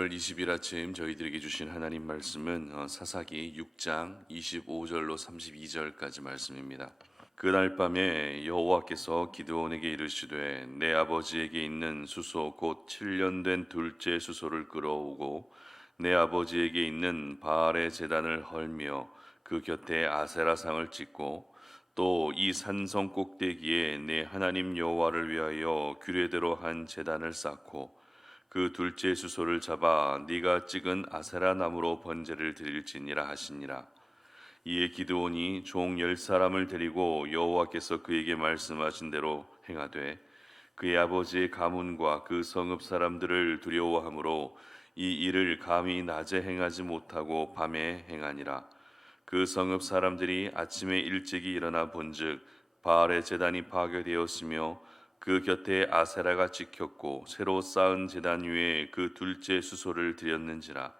1월 20일 아침 저희들에게 주신 하나님 말씀은 사사기 6장 25절로 32절까지 말씀입니다. 그날 밤에 여호와께서 기드온에게 이르시되 내 아버지에게 있는 수소 곧 7년 된 둘째 수소를 끌어오고 내 아버지에게 있는 바알의 제단을 헐며 그 곁에 아세라상을 찍고 또 이 산성 꼭대기에 내 하나님 여호와를 위하여 규례대로 한 제단을 쌓고 그 둘째 수소를 잡아 네가 찍은 아세라 나무로 번제를 드릴지니라 하시니라. 이에 기드온이 종 10사람을 데리고 여호와께서 그에게 말씀하신 대로 행하되 그의 아버지의 가문과 그 성읍 사람들을 두려워하므로 이 일을 감히 낮에 행하지 못하고 밤에 행하니라. 그 성읍 사람들이 아침에 일찍이 일어나 본즉 바알의 제단이 파괴되었으며 그 곁에 아세라가 찍혔고 새로 쌓은 제단 위에 그 둘째 수소를 드렸는지라.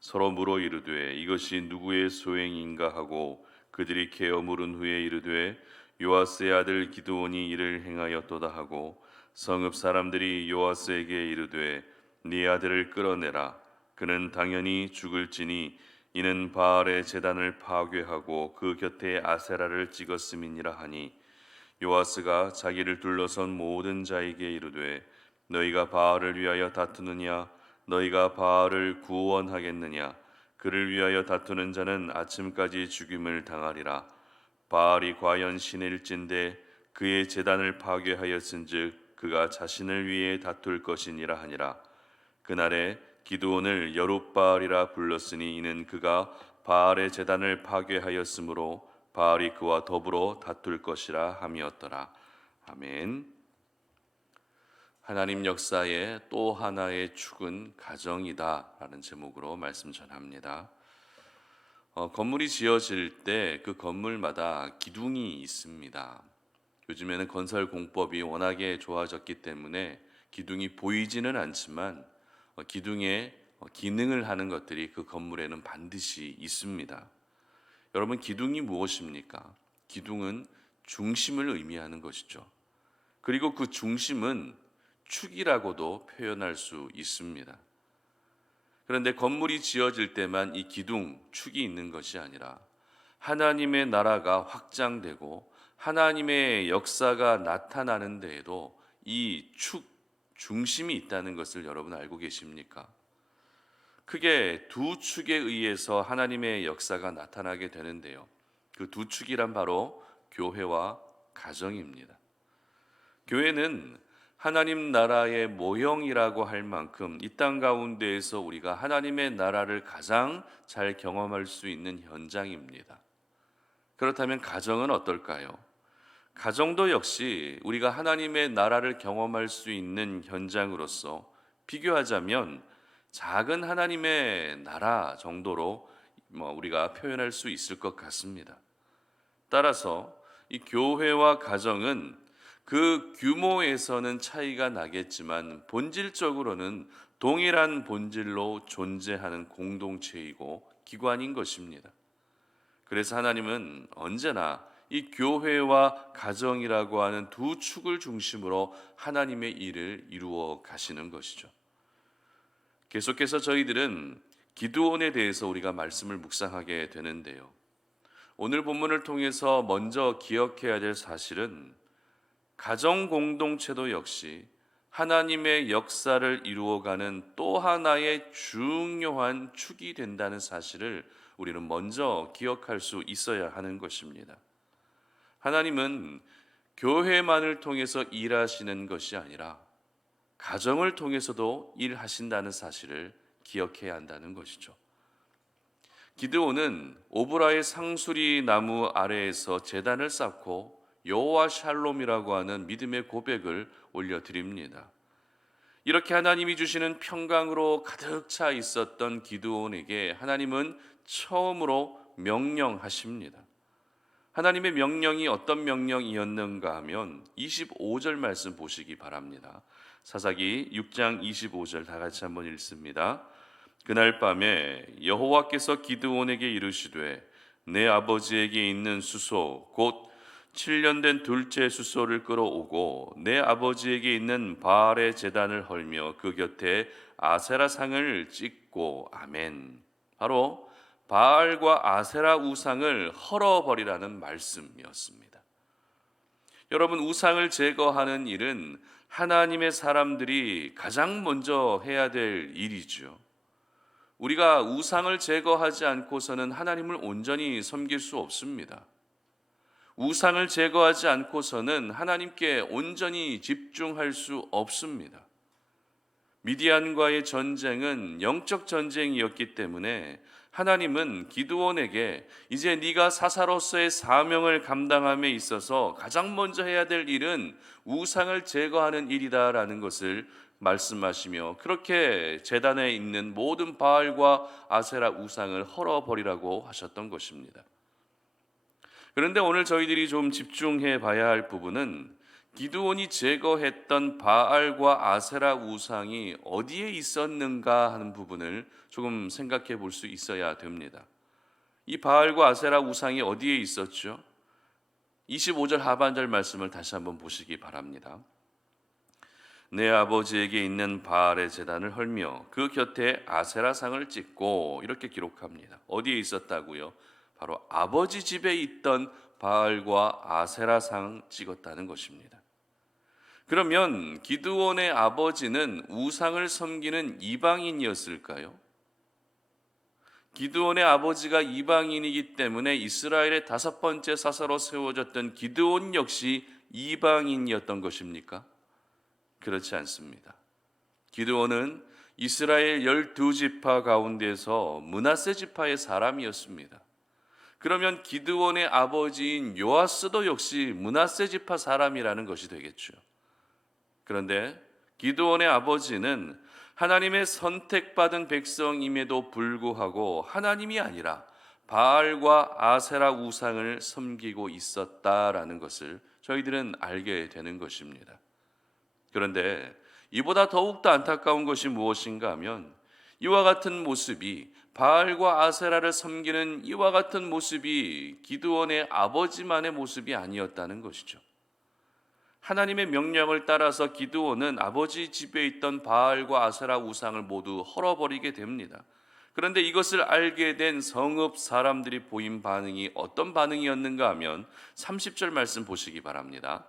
서로 물어 이르되 이것이 누구의 소행인가 하고 그들이 캐어 물은 후에 이르되 요아스의 아들 기드온이 이를 행하였도다 하고 성읍 사람들이 요아스에게 이르되 네 아들을 끌어내라. 그는 당연히 죽을지니 이는 바알의 제단을 파괴하고 그 곁에 아세라를 찍었음이니라 하니 요아스가 자기를 둘러선 모든 자에게 이르되 너희가 바알을 위하여 다투느냐 너희가 바알을 구원하겠느냐 그를 위하여 다투는 자는 아침까지 죽임을 당하리라. 바알이 과연 신일진데 그의 제단을 파괴하였은즉 그가 자신을 위해 다툴 것이니라 하니라. 그날에 기드온을 여룻바알이라 불렀으니 이는 그가 바알의 제단을 파괴하였으므로 바알이 그와 더불어 다툴 것이라 함이었더라. 아멘. 하나님 역사의 또 하나의 축은 가정이다 라는 제목으로 말씀 전합니다. 건물이 지어질 때 그 건물마다 기둥이 있습니다. 요즘에는 건설 공법이 워낙에 좋아졌기 때문에 기둥이 보이지는 않지만 기둥의 기능을 하는 것들이 그 건물에는 반드시 있습니다. 여러분, 기둥이 무엇입니까? 기둥은 중심을 의미하는 것이죠. 그리고 그 중심은 축이라고도 표현할 수 있습니다. 그런데 건물이 지어질 때만 이 기둥, 축이 있는 것이 아니라 하나님의 나라가 확장되고 하나님의 역사가 나타나는 데에도 이 축, 중심이 있다는 것을 여러분 알고 계십니까? 크게 두 축에 의해서 하나님의 역사가 나타나게 되는데요. 그 두 축이란 바로 교회와 가정입니다. 교회는 하나님 나라의 모형이라고 할 만큼 이 땅 가운데에서 우리가 하나님의 나라를 가장 잘 경험할 수 있는 현장입니다. 그렇다면 가정은 어떨까요? 가정도 역시 우리가 하나님의 나라를 경험할 수 있는 현장으로서 비교하자면 작은 하나님의 나라 정도로 우리가 표현할 수 있을 것 같습니다. 따라서 이 교회와 가정은 그 규모에서는 차이가 나겠지만 본질적으로는 동일한 본질로 존재하는 공동체이고 기관인 것입니다. 그래서 하나님은 언제나 이 교회와 가정이라고 하는 두 축을 중심으로 하나님의 일을 이루어 가시는 것이죠. 계속해서 저희들은 기드온에 대해서 우리가 말씀을 묵상하게 되는데요. 오늘 본문을 통해서 먼저 기억해야 될 사실은 가정 공동체도 역시 하나님의 역사를 이루어가는 또 하나의 중요한 축이 된다는 사실을 우리는 먼저 기억할 수 있어야 하는 것입니다. 하나님은 교회만을 통해서 일하시는 것이 아니라 가정을 통해서도 일하신다는 사실을 기억해야 한다는 것이죠. 기드온은 오브라의 상수리 나무 아래에서 제단을 쌓고 여호와 샬롬이라고 하는 믿음의 고백을 올려드립니다. 이렇게 하나님이 주시는 평강으로 가득 차 있었던 기드온에게 하나님은 처음으로 명령하십니다. 하나님의 명령이 어떤 명령이었는가 하면 25절 말씀 보시기 바랍니다. 사사기 6장 25절 다 같이 한번 읽습니다. 그날 밤에 여호와께서 기드온에게 이르시되 내 아버지에게 있는 수소 곧 7년 된 둘째 숫소를 끌어오고 내 아버지에게 있는 바알의 제단을 헐며 그 곁에 아세라 상을 찍고 아멘. 바로 바알과 아세라 우상을 헐어버리라는 말씀이었습니다. 여러분, 우상을 제거하는 일은 하나님의 사람들이 가장 먼저 해야 될 일이죠. 우리가 우상을 제거하지 않고서는 하나님을 온전히 섬길 수 없습니다. 우상을 제거하지 않고서는 하나님께 온전히 집중할 수 없습니다. 미디안과의 전쟁은 영적 전쟁이었기 때문에 하나님은 기드온에게 이제 네가 사사로서의 사명을 감당함에 있어서 가장 먼저 해야 될 일은 우상을 제거하는 일이다라는 것을 말씀하시며, 그렇게 제단에 있는 모든 바알과 아세라 우상을 헐어버리라고 하셨던 것입니다. 그런데 오늘 저희들이 좀 집중해 봐야 할 부분은 기드온이 제거했던 바알과 아세라 우상이 어디에 있었는가 하는 부분을 조금 생각해 볼 수 있어야 됩니다. 이 바알과 아세라 우상이 어디에 있었죠? 25절 하반절 말씀을 다시 한번 보시기 바랍니다. 내 아버지에게 있는 바알의 제단을 헐며 그 곁에 아세라 상을 찍고, 이렇게 기록합니다. 어디에 있었다고요? 바로 아버지 집에 있던 바알과 아세라 상 찍었다는 것입니다. 그러면 기드온의 아버지는 우상을 섬기는 이방인이었을까요? 기드온의 아버지가 이방인이기 때문에 이스라엘의 다섯 번째 사사로 세워졌던 기드온 역시 이방인이었던 것입니까? 그렇지 않습니다. 기드온은 이스라엘 12지파 가운데서 므낫세 지파의 사람이었습니다. 그러면 기드온의 아버지인 요아스도 역시 므낫세 지파 사람이라는 것이 되겠죠. 그런데 기드온의 아버지는 하나님의 선택받은 백성임에도 불구하고 하나님이 아니라 바알과 아세라 우상을 섬기고 있었다라는 것을 저희들은 알게 되는 것입니다. 그런데 이보다 더욱더 안타까운 것이 무엇인가 하면, 이와 같은 모습이, 바알과 아세라를 섬기는 이와 같은 모습이 기드온의 아버지만의 모습이 아니었다는 것이죠. 하나님의 명령을 따라서 기드온은 아버지 집에 있던 바알과 아세라 우상을 모두 헐어버리게 됩니다. 그런데 이것을 알게 된 성읍 사람들이 보인 반응이 어떤 반응이었는가 하면 30절 말씀 보시기 바랍니다.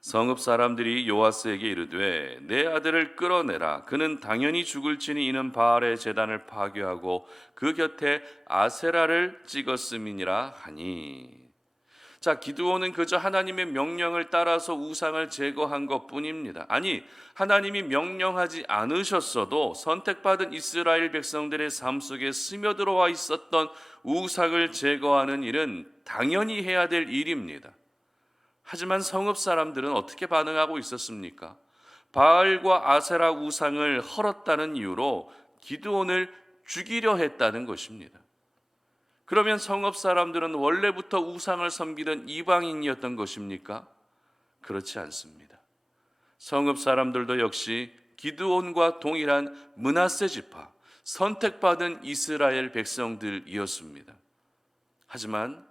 성읍 사람들이 요아스에게 이르되 내 아들을 끌어내라. 그는 당연히 죽을지니 이는 바알의 제단을 파괴하고 그 곁에 아세라를 찍었음이니라 하니. 자, 기드온은 그저 하나님의 명령을 따라서 우상을 제거한 것뿐입니다. 아니, 하나님이 명령하지 않으셨어도 선택받은 이스라엘 백성들의 삶 속에 스며들어와 있었던 우상을 제거하는 일은 당연히 해야 될 일입니다. 하지만 성읍 사람들은 어떻게 반응하고 있었습니까? 바알과 아세라 우상을 헐었다는 이유로 기드온을 죽이려 했다는 것입니다. 그러면 성읍 사람들은 원래부터 우상을 섬기던 이방인이었던 것입니까? 그렇지 않습니다. 성읍 사람들도 역시 기드온과 동일한 므낫세 지파, 선택받은 이스라엘 백성들이었습니다. 하지만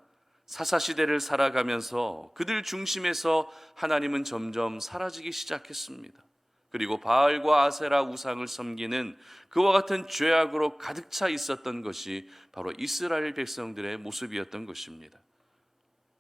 사사시대를 살아가면서 그들 중심에서 하나님은 점점 사라지기 시작했습니다. 그리고 바알과 아세라 우상을 섬기는 그와 같은 죄악으로 가득 차 있었던 것이 바로 이스라엘 백성들의 모습이었던 것입니다.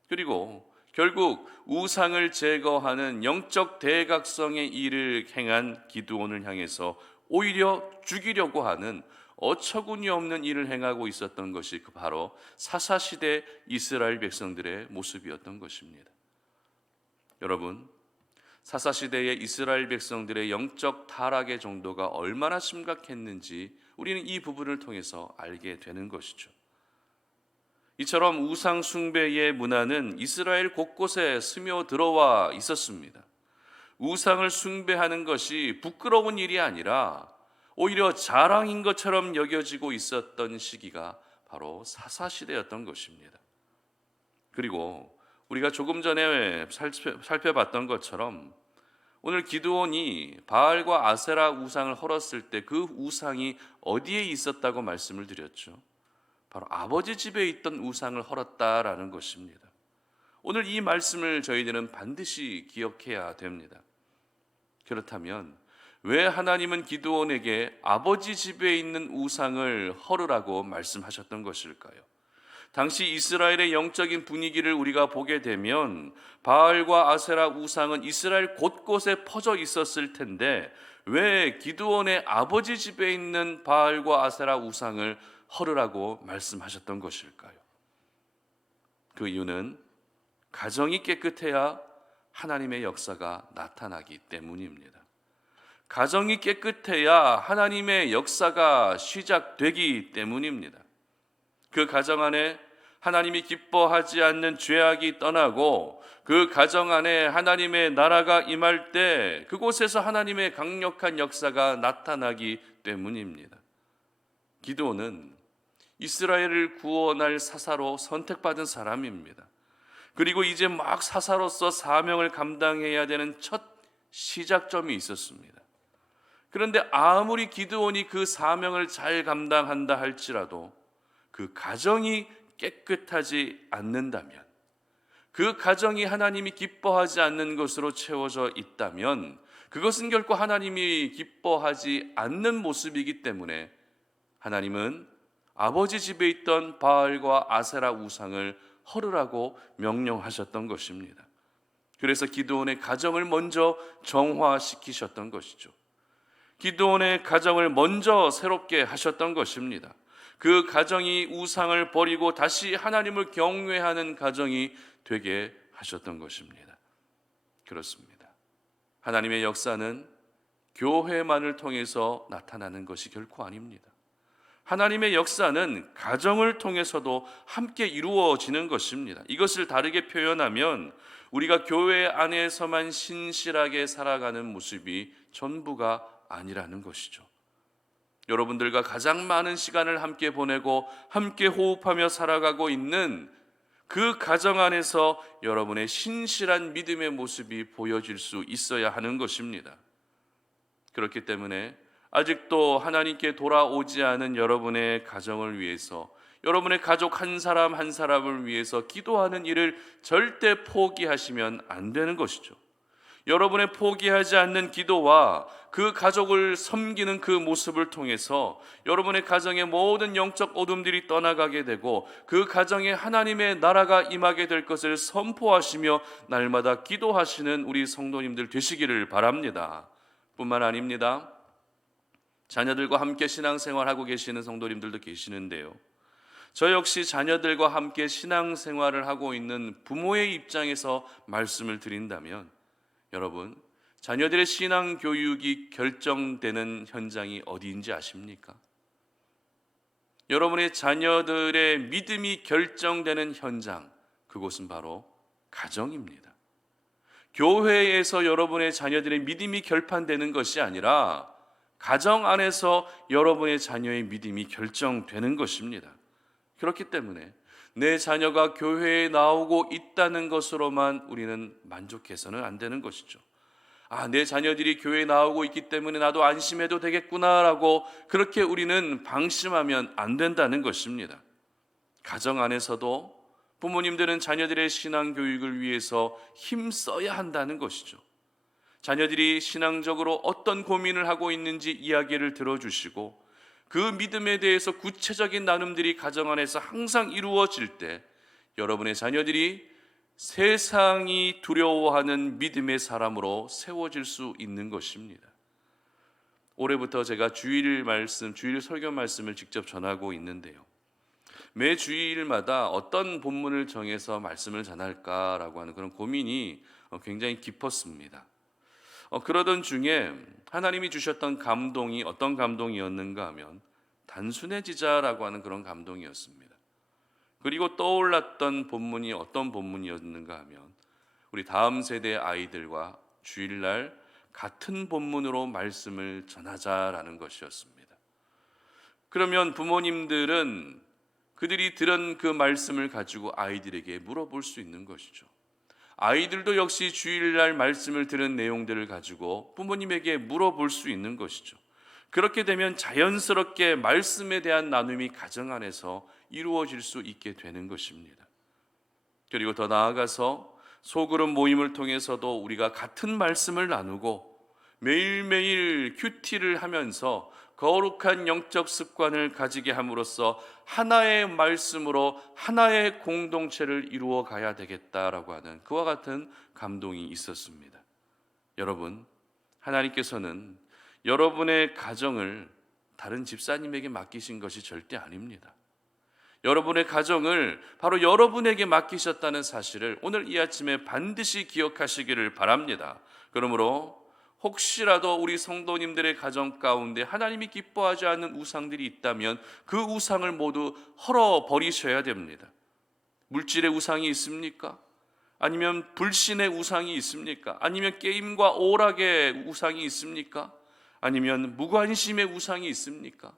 그리고 결국 우상을 제거하는 영적 대각성의 일을 행한 기드온을 향해서 오히려 죽이려고 하는 어처구니 없는 일을 행하고 있었던 것이 바로 사사시대 이스라엘 백성들의 모습이었던 것입니다. 여러분, 사사시대의 이스라엘 백성들의 영적 타락의 정도가 얼마나 심각했는지 우리는 이 부분을 통해서 알게 되는 것이죠. 이처럼 우상 숭배의 문화는 이스라엘 곳곳에 스며들어와 있었습니다. 우상을 숭배하는 것이 부끄러운 일이 아니라 오히려 자랑인 것처럼 여겨지고 있었던 시기가 바로 사사시대였던 것입니다. 그리고 우리가 조금 전에 살펴봤던 것처럼 오늘 기드온이 바알과 아세라 우상을 헐었을 때 그 우상이 어디에 있었다고 말씀을 드렸죠? 바로 아버지 집에 있던 우상을 헐었다라는 것입니다. 오늘 이 말씀을 저희들은 반드시 기억해야 됩니다. 그렇다면 왜 하나님은 기드온에게 아버지 집에 있는 우상을 헐으라고 말씀하셨던 것일까요? 당시 이스라엘의 영적인 분위기를 우리가 보게 되면 바알과 아세라 우상은 이스라엘 곳곳에 퍼져 있었을 텐데 왜 기드온의 아버지 집에 있는 바알과 아세라 우상을 헐으라고 말씀하셨던 것일까요? 그 이유는 가정이 깨끗해야 하나님의 역사가 나타나기 때문입니다. 가정이 깨끗해야 하나님의 역사가 시작되기 때문입니다. 그 가정 안에 하나님이 기뻐하지 않는 죄악이 떠나고 그 가정 안에 하나님의 나라가 임할 때 그곳에서 하나님의 강력한 역사가 나타나기 때문입니다. 기드온은 이스라엘을 구원할 사사로 선택받은 사람입니다. 그리고 이제 막 사사로서 사명을 감당해야 되는 첫 시작점이 있었습니다. 그런데 아무리 기드온이 그 사명을 잘 감당한다 할지라도 그 가정이 깨끗하지 않는다면, 그 가정이 하나님이 기뻐하지 않는 것으로 채워져 있다면 그것은 결코 하나님이 기뻐하지 않는 모습이기 때문에 하나님은 아버지 집에 있던 바알과 아세라 우상을 헐으라고 명령하셨던 것입니다. 그래서 기드온의 가정을 먼저 정화시키셨던 것이죠. 기드온의 가정을 먼저 새롭게 하셨던 것입니다. 그 가정이 우상을 버리고 다시 하나님을 경외하는 가정이 되게 하셨던 것입니다. 그렇습니다. 하나님의 역사는 교회만을 통해서 나타나는 것이 결코 아닙니다. 하나님의 역사는 가정을 통해서도 함께 이루어지는 것입니다. 이것을 다르게 표현하면 우리가 교회 안에서만 신실하게 살아가는 모습이 전부가 아니라는 것이죠. 여러분들과 가장 많은 시간을 함께 보내고 함께 호흡하며 살아가고 있는 그 가정 안에서 여러분의 신실한 믿음의 모습이 보여질 수 있어야 하는 것입니다. 그렇기 때문에 아직도 하나님께 돌아오지 않은 여러분의 가정을 위해서, 여러분의 가족 한 사람 한 사람을 위해서 기도하는 일을 절대 포기하시면 안 되는 것이죠. 여러분의 포기하지 않는 기도와 그 가족을 섬기는 그 모습을 통해서 여러분의 가정의 모든 영적 어둠들이 떠나가게 되고 그 가정에 하나님의 나라가 임하게 될 것을 선포하시며 날마다 기도하시는 우리 성도님들 되시기를 바랍니다. 뿐만 아닙니다. 자녀들과 함께 신앙생활하고 계시는 성도님들도 계시는데요, 저 역시 자녀들과 함께 신앙생활을 하고 있는 부모의 입장에서 말씀을 드린다면, 여러분, 자녀들의 신앙 교육이 결정되는 현장이 어디인지 아십니까? 여러분의 자녀들의 믿음이 결정되는 현장, 그곳은 바로 가정입니다. 교회에서 여러분의 자녀들의 믿음이 결판되는 것이 아니라 가정 안에서 여러분의 자녀의 믿음이 결정되는 것입니다. 그렇기 때문에 내 자녀가 교회에 나오고 있다는 것으로만 우리는 만족해서는 안 되는 것이죠. 내 자녀들이 교회에 나오고 있기 때문에 나도 안심해도 되겠구나라고 그렇게 우리는 방심하면 안 된다는 것입니다. 가정 안에서도 부모님들은 자녀들의 신앙 교육을 위해서 힘써야 한다는 것이죠. 자녀들이 신앙적으로 어떤 고민을 하고 있는지 이야기를 들어주시고 그 믿음에 대해서 구체적인 나눔들이 가정 안에서 항상 이루어질 때 여러분의 자녀들이 세상이 두려워하는 믿음의 사람으로 세워질 수 있는 것입니다. 올해부터 제가 주일 설교 말씀을 직접 전하고 있는데요, 매 주일마다 어떤 본문을 정해서 말씀을 전할까라고 하는 그런 고민이 굉장히 깊었습니다. 그러던 중에 하나님이 주셨던 감동이 어떤 감동이었는가 하면 단순해지자라고 하는 그런 감동이었습니다. 그리고 떠올랐던 본문이 어떤 본문이었는가 하면 우리 다음 세대 아이들과 주일날 같은 본문으로 말씀을 전하자라는 것이었습니다. 그러면 부모님들은 그들이 들은 그 말씀을 가지고 아이들에게 물어볼 수 있는 것이죠. 아이들도 역시 주일날 말씀을 들은 내용들을 가지고 부모님에게 물어볼 수 있는 것이죠. 그렇게 되면 자연스럽게 말씀에 대한 나눔이 가정 안에서 이루어질 수 있게 되는 것입니다. 그리고 더 나아가서 소그룹 모임을 통해서도 우리가 같은 말씀을 나누고 매일매일 큐티를 하면서 거룩한 영적 습관을 가지게 함으로써 하나의 말씀으로 하나의 공동체를 이루어 가야 되겠다라고 하는 그와 같은 감동이 있었습니다. 여러분, 하나님께서는 여러분의 가정을 다른 집사님에게 맡기신 것이 절대 아닙니다. 여러분의 가정을 바로 여러분에게 맡기셨다는 사실을 오늘 이 아침에 반드시 기억하시기를 바랍니다. 그러므로 혹시라도 우리 성도님들의 가정 가운데 하나님이 기뻐하지 않는 우상들이 있다면 그 우상을 모두 헐어버리셔야 됩니다. 물질의 우상이 있습니까? 아니면 불신의 우상이 있습니까? 아니면 게임과 오락의 우상이 있습니까? 아니면 무관심의 우상이 있습니까?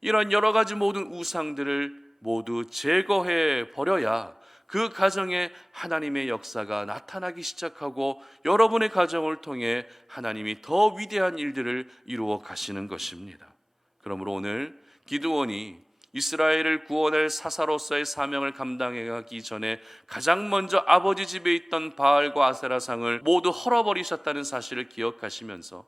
이런 여러 가지 모든 우상들을 모두 제거해 버려야 그 가정에 하나님의 역사가 나타나기 시작하고 여러분의 가정을 통해 하나님이 더 위대한 일들을 이루어 가시는 것입니다. 그러므로 오늘 기드온이 이스라엘을 구원할 사사로서의 사명을 감당하기 전에 가장 먼저 아버지 집에 있던 바알과 아세라상을 모두 헐어버리셨다는 사실을 기억하시면서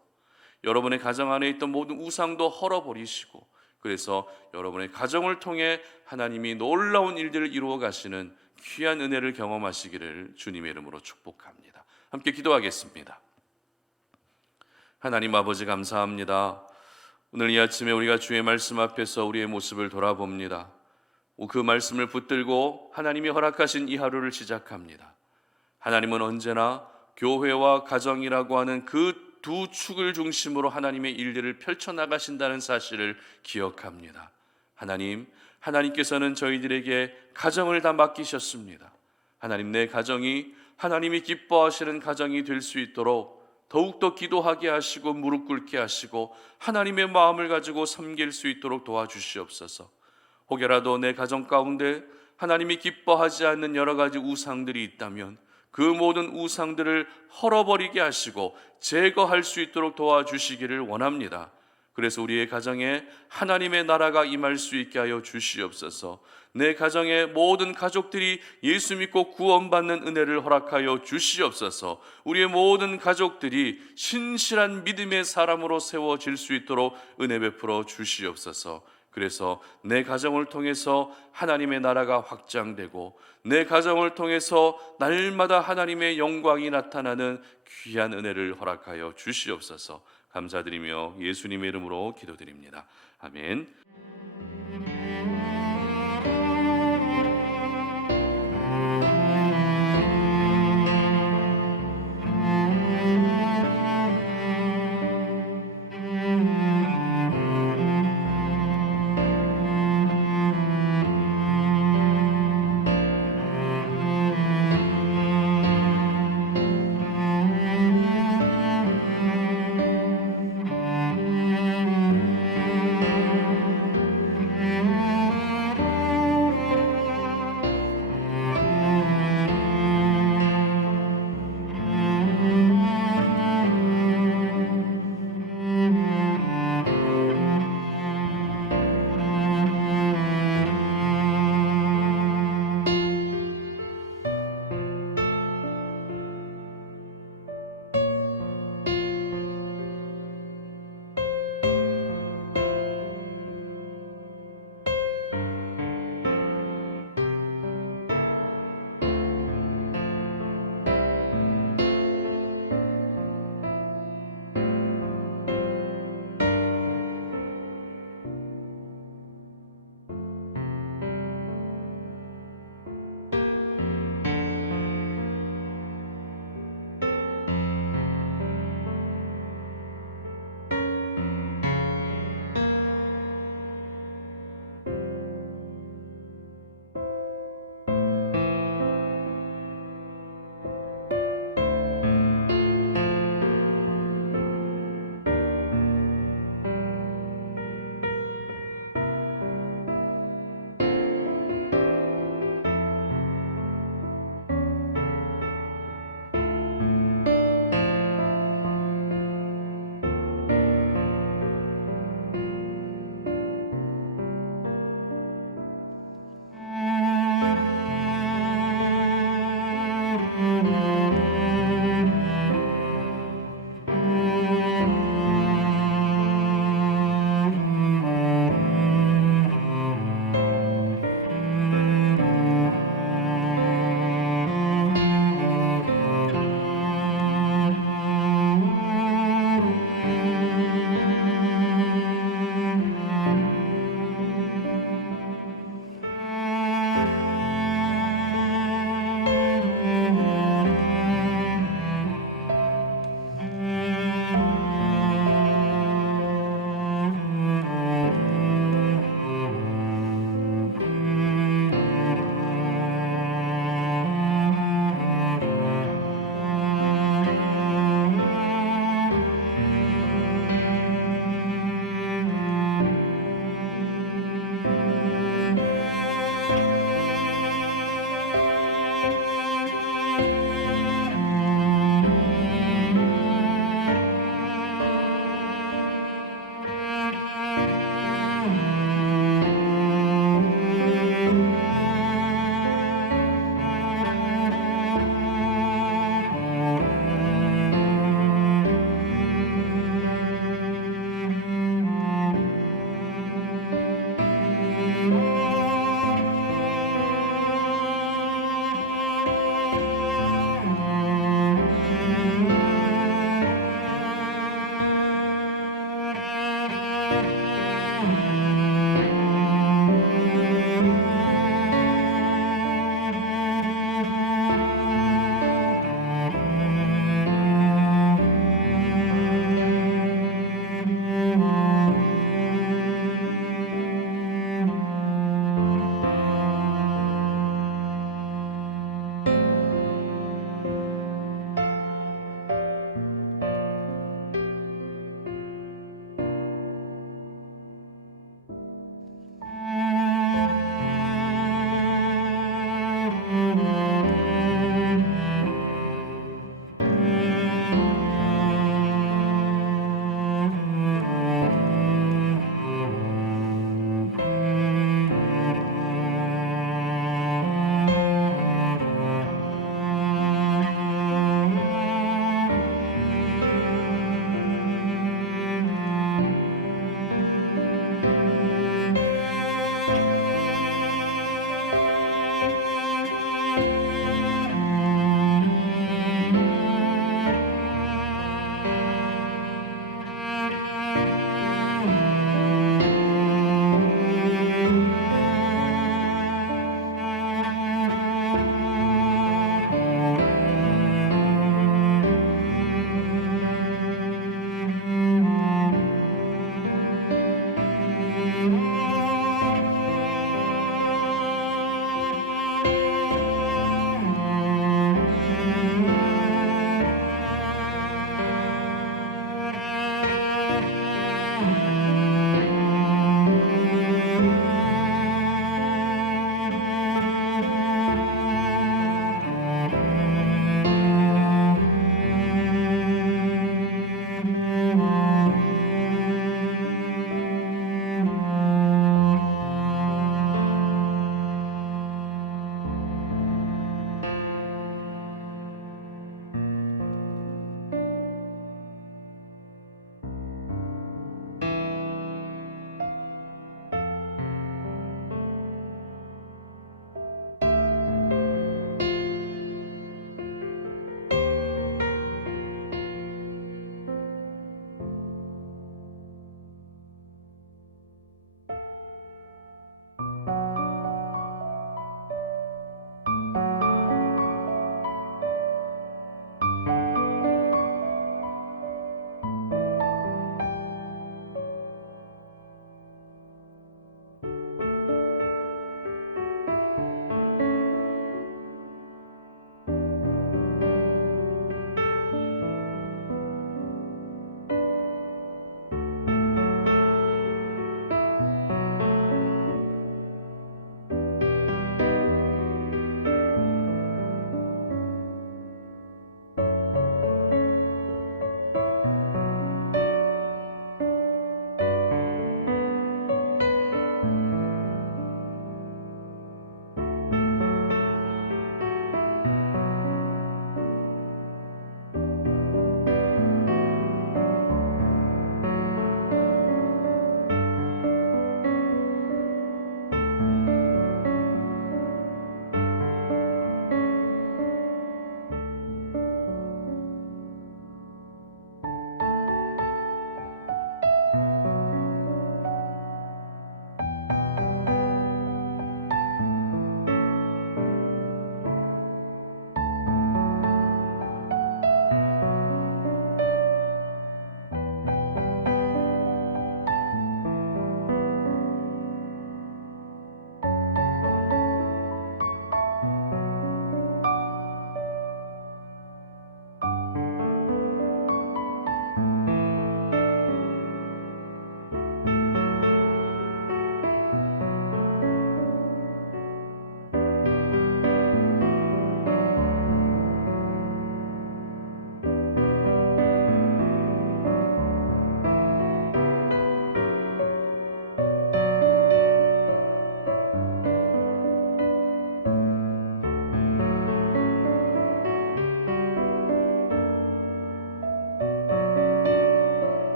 여러분의 가정 안에 있던 모든 우상도 헐어버리시고, 그래서 여러분의 가정을 통해 하나님이 놀라운 일들을 이루어 가시는 귀한 은혜를 경험하시기를 주님의 이름으로 축복합니다. 함께 기도하겠습니다. 하나님 아버지, 감사합니다. 오늘 이 아침에 우리가 주의 말씀 앞에서 우리의 모습을 돌아봅니다. 그 말씀을 붙들고 하나님이 허락하신 이 하루를 시작합니다. 하나님은 언제나 교회와 가정이라고 하는 그 두 축을 중심으로 하나님의 일들을 펼쳐나가신다는 사실을 기억합니다. 하나님께서는 저희들에게 가정을 다 맡기셨습니다. 하나님, 내 가정이 하나님이 기뻐하시는 가정이 될 수 있도록 더욱더 기도하게 하시고 무릎 꿇게 하시고 하나님의 마음을 가지고 섬길 수 있도록 도와주시옵소서. 혹여라도 내 가정 가운데 하나님이 기뻐하지 않는 여러 가지 우상들이 있다면 그 모든 우상들을 헐어버리게 하시고 제거할 수 있도록 도와주시기를 원합니다. 그래서 우리의 가정에 하나님의 나라가 임할 수 있게 하여 주시옵소서. 내 가정의 모든 가족들이 예수 믿고 구원받는 은혜를 허락하여 주시옵소서. 우리의 모든 가족들이 신실한 믿음의 사람으로 세워질 수 있도록 은혜 베풀어 주시옵소서. 그래서 내 가정을 통해서 하나님의 나라가 확장되고 내 가정을 통해서 날마다 하나님의 영광이 나타나는 귀한 은혜를 허락하여 주시옵소서. 감사드리며 예수님의 이름으로 기도드립니다. 아멘.